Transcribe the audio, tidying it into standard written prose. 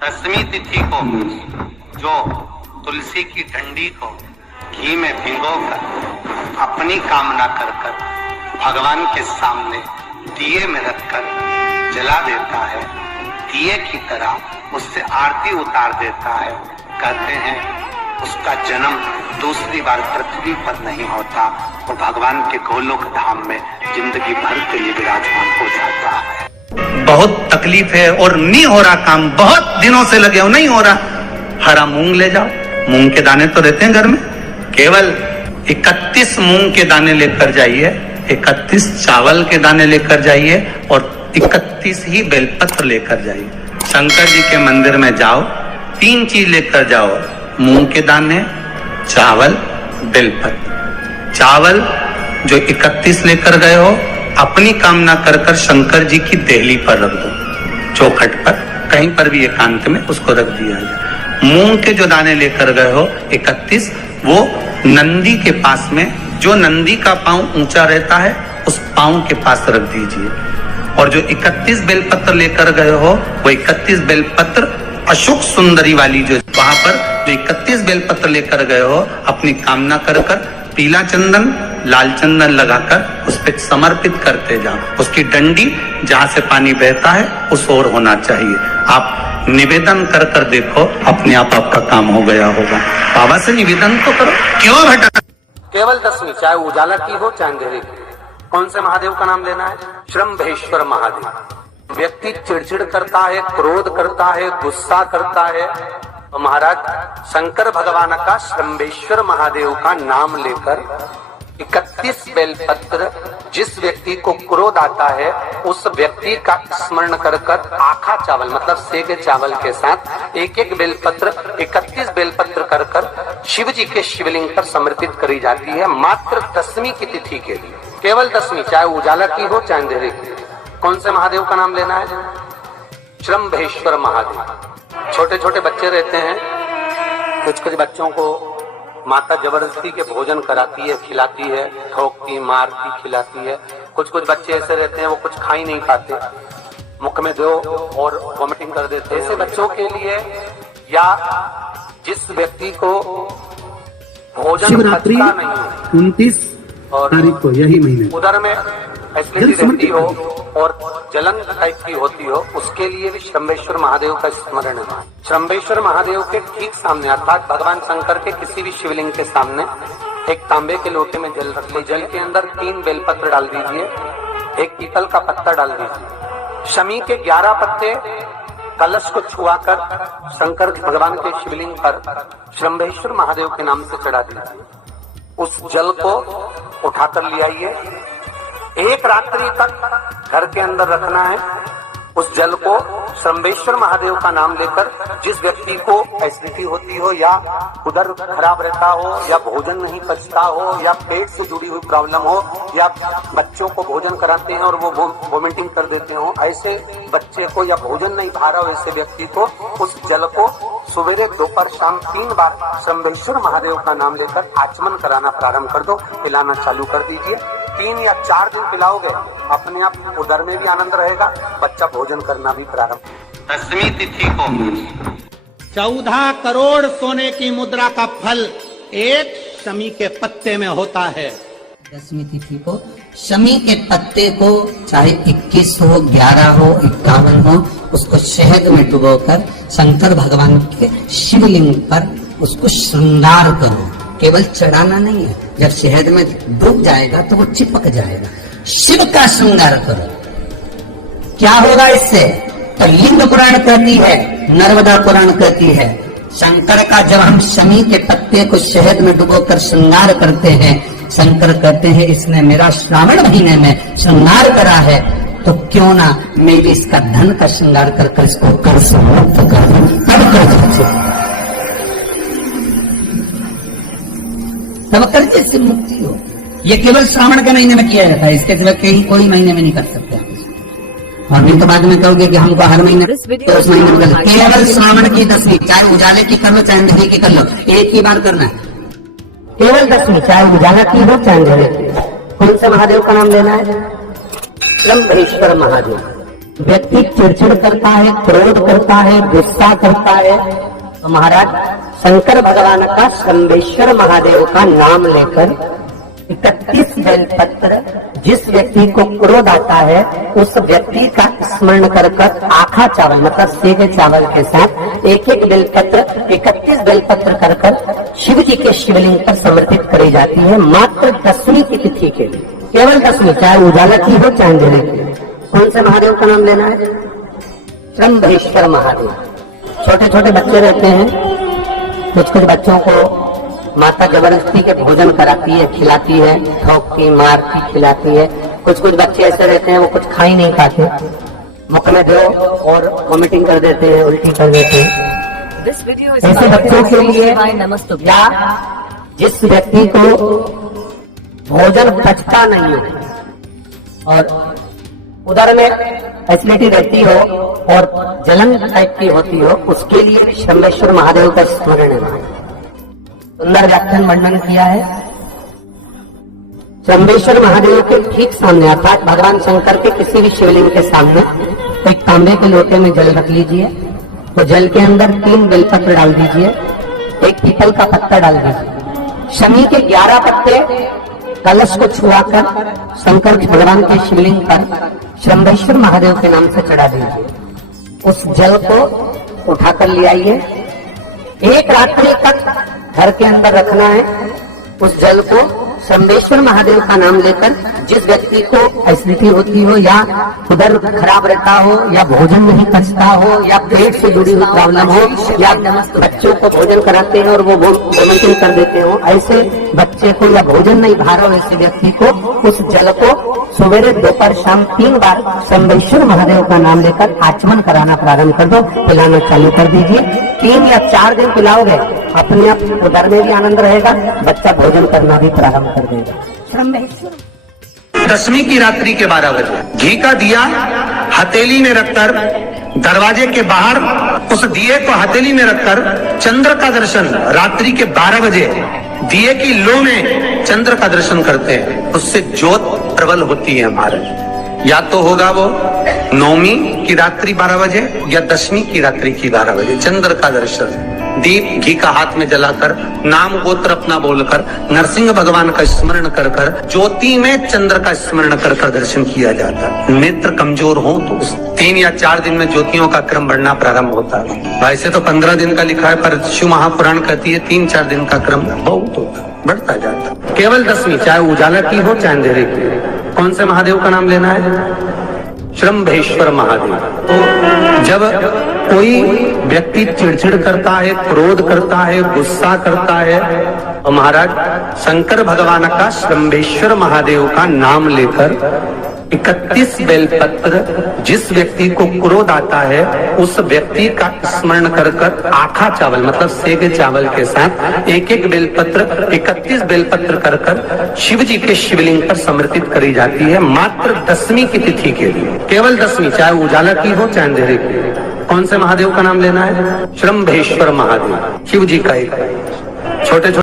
दसवीं तिथि को जो तुलसी की डंडी को घी में भिगोकर अपनी कामना कर भगवान के सामने दिए में रखकर जला देता है, दिए की तरह उससे आरती उतार देता है, कहते हैं उसका जन्म दूसरी बार पृथ्वी पर नहीं होता, वो भगवान के गोलोक धाम में जिंदगी भर के लिए विराजमान हो जाता है। बहुत तकलीफ है और नहीं हो रहा काम, बहुत दिनों से लगे हो, नहीं हो रहा, हरा मूंग ले जाओ। मूंग के दाने तो रहते हैं घर में, केवल 31 मूंग के दाने लेकर जाइए, 31 चावल के दाने लेकर जाइए और 31 ही बेलपत्र लेकर जाइए। शंकर जी के मंदिर में जाओ, 3 चीज लेकर जाओ, मूंग के दाने, चावल, बेलपत्र। चावल जो 31 लेकर गए हो, अपनी कामना कर कर शंकर जी की देहली पर रख दो, चौखट पर, कहीं पर भी एकांत में उसको रख दिया जाए। मूंग के जो दाने लेकर गए हो 31, वो नंदी के पास में, जो नंदी का पांव ऊंचा रहता है उस पांव के पास रख दीजिए। और जो 31 बेलपत्र लेकर गए हो, वो 31 बेलपत्र अशोक सुंदरी वाली जो वहां पर जो 31 बेलपत्र लेकर गए हो, अपनी कामना कर कर पीला चंदन, लाल चंदन लगाकर उस पर समर्पित करते जाओ। उसकी डंडी जहां से पानी बहता है उस ओर होना चाहिए। आप निवेदन कर कर देखो, अपने आप आपका काम हो गया होगा। बाबा से निवेदन तो करो, क्यों भटक। केवल 10वीं, चाहे उजाला की हो चाहे अंधेरे की, कौन से महादेव का नाम लेना है? श्रम्भेश्वर महादेव। व्यक्ति चिड़चिड़ करता है, क्रोध करता है, गुस्सा करता है, तो महाराज शंकर भगवान का श्रम्भेश्वर महादेव का नाम लेकर 31 बेलपत्र, जिस व्यक्ति को क्रोध आता है उस व्यक्ति का स्मरण कर कर आखा चावल मतलब सेके चावल के साथ एक एक बेलपत्र 31 बेलपत्र कर कर शिव जी के शिवलिंग पर समर्पित करी जाती है, मात्र 10वीं की तिथि के लिए। केवल 10वीं, चाहे उजाला की हो चाहे अंधेरे की। कौन से महादेव का नाम लेना है? श्रम्भेश्वर महादेव। छोटे छोटे बच्चे रहते हैं, कुछ कुछ बच्चों को माता जबरदस्ती के भोजन कराती है, खिलाती है, ठोकती, मारती, खिलाती है। कुछ कुछ बच्चे ऐसे रहते हैं वो कुछ खा ही नहीं पाते, मुख में दो और वॉमिटिंग कर देते हैं। ऐसे बच्चों के लिए या जिस व्यक्ति को भोजन शिवरात्रि 29 तारीख को यही महीने उधर में एसिडिटी रहती हो और जलन टाइप की होती हो, उसके लिए भी श्रम्भेश्वर महादेव का स्मरण है। श्रम्भेश्वर महादेव के ठीक सामने अर्थात भगवान शंकर के किसी भी शिवलिंग के सामने एक तांबे के लोटे में जल रख लीजिए। जल के अंदर 3 बेलपत्र डाल दीजिए, एक पीपल का पत्ता डाल दीजिए, शमी के 11 पत्ते कलश को छुआकर शंकर भगवान के शिवलिंग पर श्रम्भेश्वर महादेव के नाम से चढ़ा दीजिए। उस जल को उठाकर ले आइए, एक रात्रि तक घर के अंदर रखना है। उस जल को श्रम्भेश्वर महादेव का नाम लेकर, जिस व्यक्ति को एसिडिटी होती हो या उधर खराब रहता हो या भोजन नहीं पचता हो या पेट से जुड़ी हुई प्रॉब्लम हो या बच्चों को भोजन कराते हैं और वो वोमिटिंग कर देते हो, ऐसे बच्चे को या भोजन नहीं भा रहा हो ऐसे व्यक्ति को उस जल को सवेरे दोपहर शाम 3 बार श्रम्भेश्वर महादेव का नाम लेकर आचमन कराना प्रारंभ कर दो, पिलाना चालू कर दीजिए। 3 या 4 दिन पिलाओगे, अपने आप उदर में भी आनंद रहेगा, बच्चा भोजन करना भी प्रारंभ। 10वीं तिथि को 14 करोड़ सोने की मुद्रा का फल एक शमी के पत्ते में होता है। 10वीं तिथि को शमी के पत्ते को चाहे 21 हो, 11 हो, 51 हो, उसको शहद में डुबोकर शंकर भगवान के शिवलिंग पर उसको श्रृंगार करो। केवल चढ़ाना नहीं है, जब शहद में डूब जाएगा तो वो चिपक जाएगा। शिव का श्रृंगार करो। क्या होगा इससे? तो लिंग पुराण कहती है, नर्मदा पुराण कहती है, शंकर का जब हम शमी के पत्ते को शहद में डुबोकर श्रृंगार करते हैं, शंकर कहते हैं इसने मेरा श्रावण महीने में श्रृंगार करा है, तो क्यों ना मैं भी इसका धन का श्रृंगार कर इसको कर से मुक्त कर दूं, तब कर्ज से मुक्ति हो। ये केवल श्रावण के महीने में किया जाता है, इसके सिवा कहीं कोई महीने में नहीं कर सकते। और नहीं तो बाद में कहोगे कि हमको हर महीने तो उस महीने में करना। केवल श्रावण की 10वीं, चाहे उजाले की कर लो चाहे अंधेरे की कर लो, एक ही बार करना है। केवल 10वीं, चाहे उजाला की हो चाहे अंधेरे की। कौन से महादेव का नाम लेना है? श्रम्भेश्वर महादेव। व्यक्ति चिड़चिड़ करता है, क्रोध करता है, गुस्सा करता है, तो महाराज शंकर भगवान का शंभेश्वर महादेव का नाम लेकर 31 बेलपत्र, जिस व्यक्ति को क्रोध आता है उस व्यक्ति का स्मरण कर कर आखा चावल मतलब सेगे चावल के साथ एक एक बेलपत्र 31 बेलपत्र कर कर शिव जी के शिवलिंग पर समर्पित करी जाती है मात्र 10वीं की तिथि के लिए, केवल 10वीं, चाहे उजाला की हो चाहे अंधेरे की। कौन से महादेव का नाम लेना है? शंभेश्वर महादेव। छोटे छोटे बच्चे रहते हैं, कुछ कुछ बच्चों को माता जबरदस्ती के भोजन कराती है, खिलाती है, ठोकती मारती खिलाती है। कुछ कुछ बच्चे ऐसे रहते हैं वो कुछ खा ही नहीं खाते, मुख में दो और वॉमिटिंग कर देते हैं, उल्टी कर देते हैं। ऐसे बच्चों के लिए या जिस व्यक्ति को भोजन पचता नहीं हो और उधर में एसिडिटी रहती हो और जलन टाइप की होती हो, उसके लिए शंभेश्वर महादेव का स्मरण है। सुंदर व्याख्यान वर्णन किया है। शंभेश्वर महादेव के ठीक सामने अर्थात भगवान शंकर के किसी भी शिवलिंग के सामने एक तांबे के लोटे में जल रख लीजिए, तो जल के अंदर 3 बेलपत्र डाल दीजिए, एक पीपल का पत्ता डाल दीजिए, शमी के 11 पत्ते कलश को छुआकर शंकर भगवान के शिवलिंग पर शंभेश्वर महादेव के नाम से चढ़ा दीजिए। उस जल को उठाकर ले आइए, एक रात्रि तक घर के अंदर रखना है। उस जल को शंभेश्वर महादेव का नाम लेकर जिस व्यक्ति को एसिडिटी होती हो या उधर खराब रहता हो या भोजन नहीं पचता हो या पेट से जुड़ी हुई प्रॉब्लम हो या बच्चों को भोजन कराते हैं और वो वोमिटिंग कर देते हो, ऐसे बच्चे को या भोजन नहीं भा रहा हो ऐसे व्यक्ति को उस जल को सवेरे दोपहर शाम 3 बार शंभेश्वर महादेव का नाम लेकर आचमन कराना प्रारंभ कर दो, पिलाना चालू कर दीजिए। 3 या 4 दिन पिलाओगे अपने आप उधर में भी आनंद रहेगा, बच्चा भोजन करना भी प्रारंभ कर देगा। 10वीं की रात्रि के 12 बजे घी का दिया हथेली में रखकर दरवाजे के बाहर उस दिए को हथेली में रखकर चंद्र का दर्शन रात्रि के 12 बजे दिए की लो में चंद्र का दर्शन करते हैं, उससे ज्योत प्रबल होती है हमारे। या तो होगा वो 9वीं की रात्रि 12 बजे या 10वीं की रात्रि की 12 बजे चंद्र का दर्शन दीप घी का हाथ में जलाकर नाम गोत्र अपना बोलकर नरसिंह भगवान का स्मरण कर कर ज्योति में चंद्र का स्मरण कर कर दर्शन किया जाता है। नेत्र कमजोर हो तो 3 या 4 दिन में ज्योतियों का क्रम बढ़ना प्रारंभ होता है। वैसे तो 15 दिन का लिखा है, पर शिव महापुराण कहती है 3-4 दिन का क्रम बहुत होता है, बढ़ता जाता है। केवल 10वीं, चाहे उजाला की हो चाहे अंधेरे की। कौन से महादेव का नाम लेना है? शंभेश्वर महादेव। तो जब कोई व्यक्ति चिड़चिड़ करता है, क्रोध करता है, गुस्सा करता है, तो महाराज शंकर भगवान का शंभेश्वर महादेव का नाम लेकर 31 बेलपत्र, जिस व्यक्ति को क्रोध आता है उस व्यक्ति का स्मरण कर कर आखा चावल मतलब सेगे चावल के साथ एक एक बेलपत्र 31 बेलपत्र कर कर शिव जी के शिवलिंग पर समर्पित करी जाती है मात्र 10वीं की तिथि के लिए। केवल 10वीं, चाहे उजाला की हो चाहे अंधेरे की। कौन से महादेव का नाम लेना है? शंभेश्वर महादेव, शिव जी का एक छोटे छोटे